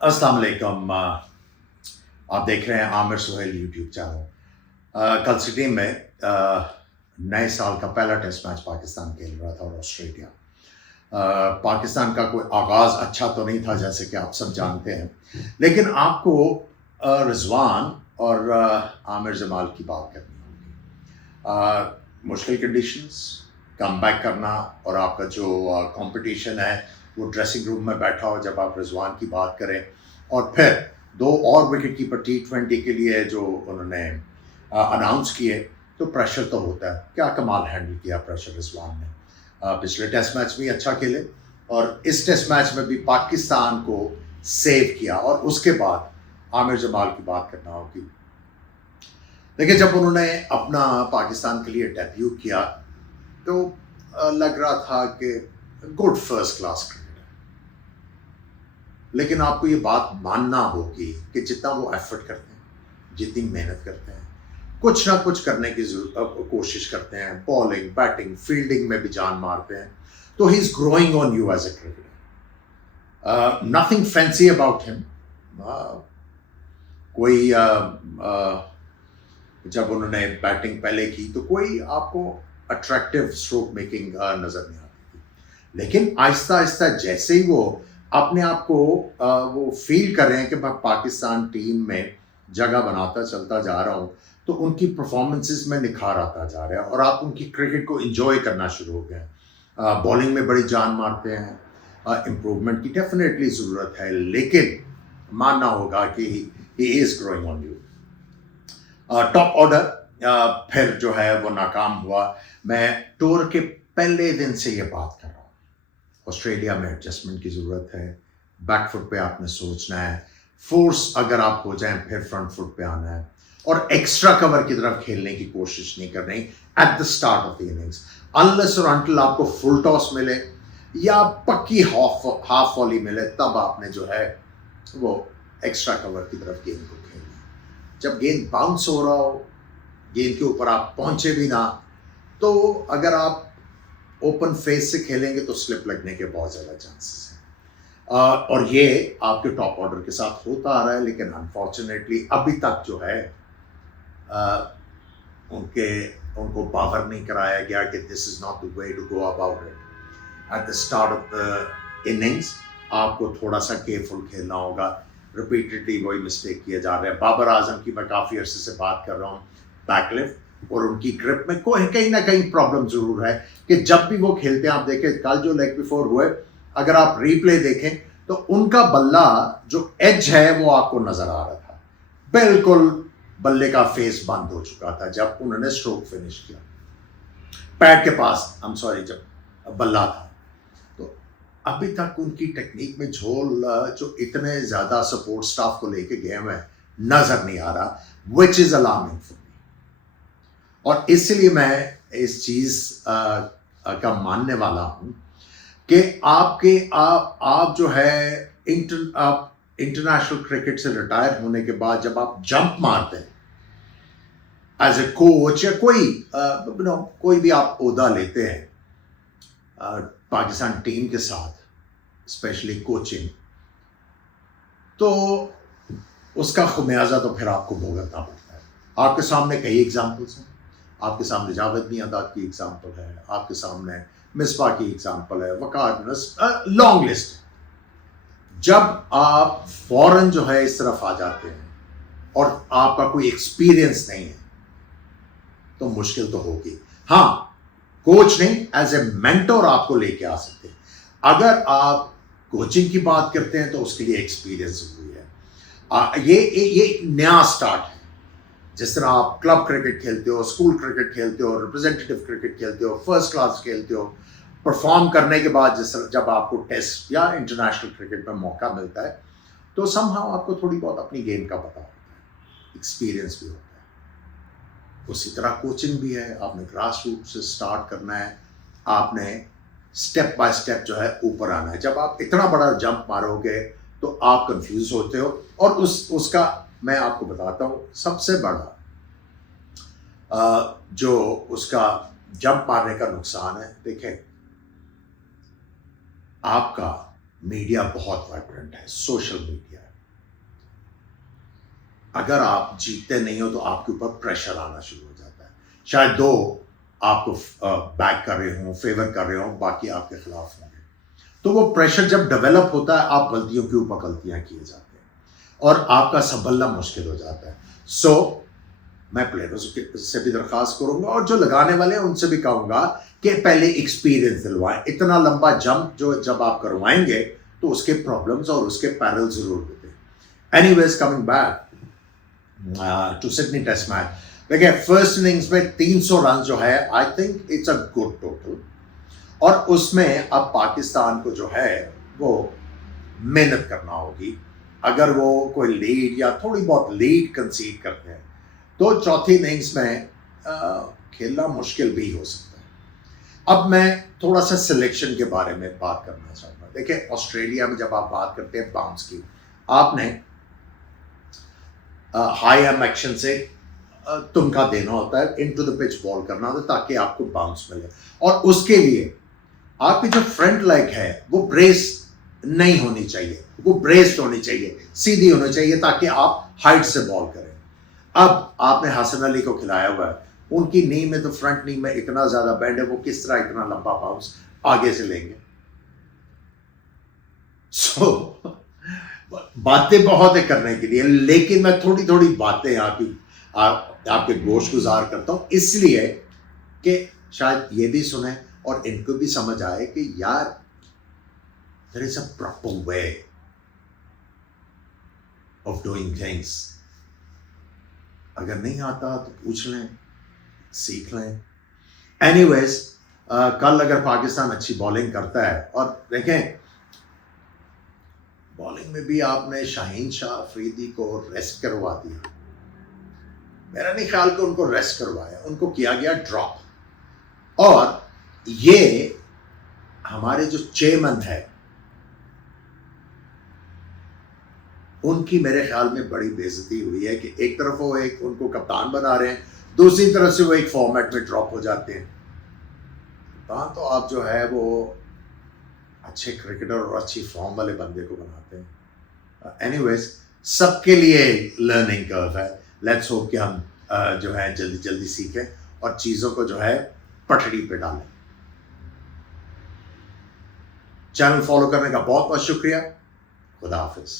अस्सलाम वालेकुम। आप देख रहे हैं आमिर सुहेल यूट्यूब चैनल। कल सिडनी में नए साल का पहला टेस्ट मैच पाकिस्तान खेल रहा था और ऑस्ट्रेलिया। पाकिस्तान का कोई आगाज़ अच्छा तो नहीं था, जैसे कि आप सब जानते हैं, लेकिन आपको रिजवान और आमिर जमाल की बात करनी होगी। मुश्किल कंडीशंस, कम बैक करना, और आपका जो कंपटीशन है वो ड्रेसिंग रूम में बैठा हो जब आप रिजवान की बात करें, और फिर दो और विकेट कीपर T20 के लिए जो उन्होंने अनाउंस किए, तो प्रेशर तो होता है। क्या कमाल हैंडल किया प्रेशर रिजवान ने। पिछले टेस्ट मैच में अच्छा खेले और इस टेस्ट मैच में भी पाकिस्तान को सेव किया। और उसके बाद आमिर जमाल की बात करना होगी। देखिए, जब उन्होंने अपना पाकिस्तान के लिए डेब्यू किया तो लग रहा था कि गुड फर्स्ट क्लास क्रिकेट है, लेकिन आपको ये बात मानना होगी कि जितना वो एफर्ट करते हैं, जितनी मेहनत करते हैं, कुछ ना कुछ करने की कोशिश करते हैं, बॉलिंग, बैटिंग, फील्डिंग में भी जान मारते हैं, तो he is growing on you as a cricketer. Nothing fancy about him. कोई जब उन्होंने बैटिंग पहले की तो कोई आपको अट्रैक्टिव स्ट्रोक मेकिंग नजर नहीं आती थी, लेकिन आहिस्ता आहिस्ता जैसे ही वो अपने आप को वो फील कर रहे हैं कि मैं पाकिस्तान टीम में जगह बनाता चलता जा रहा हूँ, तो उनकी परफॉर्मेंसेस में निखार आता जा रहा है और आप उनकी क्रिकेट को एंजॉय करना शुरू हो गए। बॉलिंग में बड़ी जान मारते हैं। इम्प्रूवमेंट की डेफिनेटली ज़रूरत है, लेकिन मानना होगा कि he is growing on you. Top order फिर जो है वो नाकाम हुआ। मैं टूर के पहले दिन से ये बात कर रहा हूँ, ऑस्ट्रेलिया में एडजस्टमेंट की ज़रूरत है। बैकफुट पे आपने सोचना है, फोर्स अगर आप हो जाएं फिर फ्रंट फुट पे आना है, और एक्स्ट्रा कवर की तरफ खेलने की कोशिश नहीं करनी eight the start of the innings, unless और अनटिल आपको फुल टॉस मिले या पक्की हाफ वॉली मिले, तब आपने जो है वो एक्स्ट्रा कवर की तरफ गेंद को खेलना है। जब गेंद बाउंस हो रहा हो, गेंद के ऊपर आप पहुंचे भी ना, तो अगर आप ओपन फेस से खेलेंगे तो स्लिप लगने के बहुत ज़्यादा चांसेस हैं। और ये आपके टॉप ऑर्डर के साथ होता आ रहा है, लेकिन अनफॉर्चुनेटली अभी तक जो है उनको बावर नहीं कराया गया कि this is not the way to go about it. At the start of the innings आपको थोड़ा सा केयरफुल खेलना होगा। रिपीटेडली वही मिस्टेक किए जा रहे हैं। बाबर आजम की मैं काफ़ी अरसे से बात कर रहा हूँ। बैकलिफ्ट और उनकी ग्रिप में कहीं ना कहीं प्रॉब्लम जरूर है कि जब भी वो खेलते हैं, आप देखें कल जो लेग बिफोर हुए, अगर आप रिप्ले देखें तो उनका बल्ला जो एज है वो आपको नजर आ रहा था, बिल्कुल बल्ले का फेस बंद हो चुका था जब उन्होंने स्ट्रोक फिनिश किया पैड के पास, जब बल्ला था। तो अभी तक उनकी टेक्निक में झोल जो इतने ज्यादा सपोर्ट स्टाफ को लेके गए हुए हैं नजर नहीं आ रहा, which is alarming for me. और इसलिए मैं इस चीज का मानने वाला हूं कि आप जो है इंटरनेशनल क्रिकेट से रिटायर होने के बाद जब आप जंप मारते हैं एज ए कोच या कोई भी आप ओहदा लेते हैं पाकिस्तान टीम के साथ, स्पेशली कोचिंग, तो उसका खुमियाजा तो फिर आपको भुगतना पड़ता है। आपके सामने कई एग्जाम्पल्स हैं। आपके सामने जावेद मियांदाद की एग्जाम्पल है, आपके सामने मिसबा की एग्जाम्पल है, वकार, लॉन्ग लिस्ट। जब आप फौरन जो है इस तरफ आ जाते हैं और आपका कोई एक्सपीरियंस नहीं है तो मुश्किल तो होगी। हाँ, कोच नहीं, एज ए मेंटोर आपको लेके आ सकते हैं। अगर आप कोचिंग की बात करते हैं तो उसके लिए एक्सपीरियंस जरूरी है। ये नया स्टार्ट है। जिस तरह आप क्लब क्रिकेट खेलते हो, स्कूल क्रिकेट खेलते हो, रिप्रेजेंटेटिव क्रिकेट खेलते हो, फर्स्ट क्लास खेलते हो, परफॉर्म करने के बाद जब आपको टेस्ट या इंटरनेशनल क्रिकेट में मौका मिलता है तो समहाउ आपको थोड़ी बहुत अपनी गेम का पता होता है, एक्सपीरियंस भी होता है। उसी तरह कोचिंग भी है। आपने ग्रास रूट से स्टार्ट करना है, आपने स्टेप बाय स्टेप जो है ऊपर आना है। जब आप इतना बड़ा जंप मारोगे तो आप कंफ्यूज होते हो, और उसका मैं आपको बताता हूँ सबसे बड़ा जो उसका जंप मारने का नुकसान है। देखें, आपका मीडिया बहुत वाइब्रेंट है, सोशल मीडिया, अगर आप जीतते नहीं हो तो आपके ऊपर प्रेशर आना शुरू हो जाता है। शायद दो आपको बैक कर रहे हों, फेवर कर रहे हों, बाकी आपके खिलाफ होंगे। तो वो प्रेशर जब डेवलप होता है, आप गलतियों के ऊपर गलतियां किए जाते हैं और आपका संभलना मुश्किल हो जाता है। सो मैं प्लेयरों से भी दरख्वास्त करूंगा और जो लगाने वाले हैं उनसे भी कहूंगा कि पहले एक्सपीरियंस दिलवाएं। इतना लंबा जंप जो जब आप करवाएंगे तो उसके प्रॉब्लम्स और उसके पैरल जरूर होते हैं। Anyways, coming back to Sydney test match, देखिए फर्स्ट इनिंग्स में 300 रन जो है, I think it's a good total. और उसमें अब पाकिस्तान को जो है वो मेहनत करना होगी। अगर वो कोई लीड या थोड़ी बहुत लीड कंसीड करते हैं तो चौथी इनिंग्स में खेलना मुश्किल भी हो सकता है। अब मैं थोड़ा सा सिलेक्शन के बारे में बात करना चाहूँगा। देखिए ऑस्ट्रेलिया में जब आप बात करते हैं बाउंस की, आपने हाई एम एक्शन से तुमका देना होता है, इनटू द पिच बॉल करना होता है ताकि आपको बाउंस मिले। और उसके लिए आपकी जो फ्रंट लेग है वो ब्रेस नहीं होनी चाहिए, वो ब्रेस्ड होनी चाहिए, सीधी होनी चाहिए ताकि आप हाइट से बॉल करें। अब आपने हसन अली को खिलाया हुआ है, उनकी नी में तो फ्रंट नी में इतना ज्यादा बैंड है, वो किस तरह इतना लंबा बाउंस आगे से लेंगे। सो बातें बहुत है करने के लिए, लेकिन मैं थोड़ी थोड़ी बातें आपके गोश गुजार करता हूं इसलिए कि शायद ये भी सुने और इनको भी समझ आए कि यार there is a proper way of doing things. अगर नहीं आता तो पूछ लें, सीख लें। एनीवेज, कल अगर पाकिस्तान अच्छी बॉलिंग करता है, और देखें बॉलिंग में भी आपने शाहीन शाह अफरीदी को रेस्ट करवा दिया। मेरा नहीं ख्याल कि उनको रेस्ट करवाया, उनको किया गया ड्रॉप। और ये हमारे जो चेयरमैन है उनकी मेरे ख्याल में बड़ी बेइज्जती हुई है कि एक तरफ वो एक उनको कप्तान बना रहे हैं, दूसरी तरफ से वो एक फॉर्मेट में ड्रॉप हो जाते हैं। कप्तान तो आप जो है वो अच्छे क्रिकेटर और अच्छी फॉर्म वाले बंदे को बनाते हैं। एनीवेज, सबके लिए लर्निंग कर्व है। लेट्स होप कि हम जो है जल्दी जल्दी सीखें और चीज़ों को जो है पटड़ी पे डालें। चैनल फॉलो करने का बहुत बहुत शुक्रिया। खुदा हाफिज।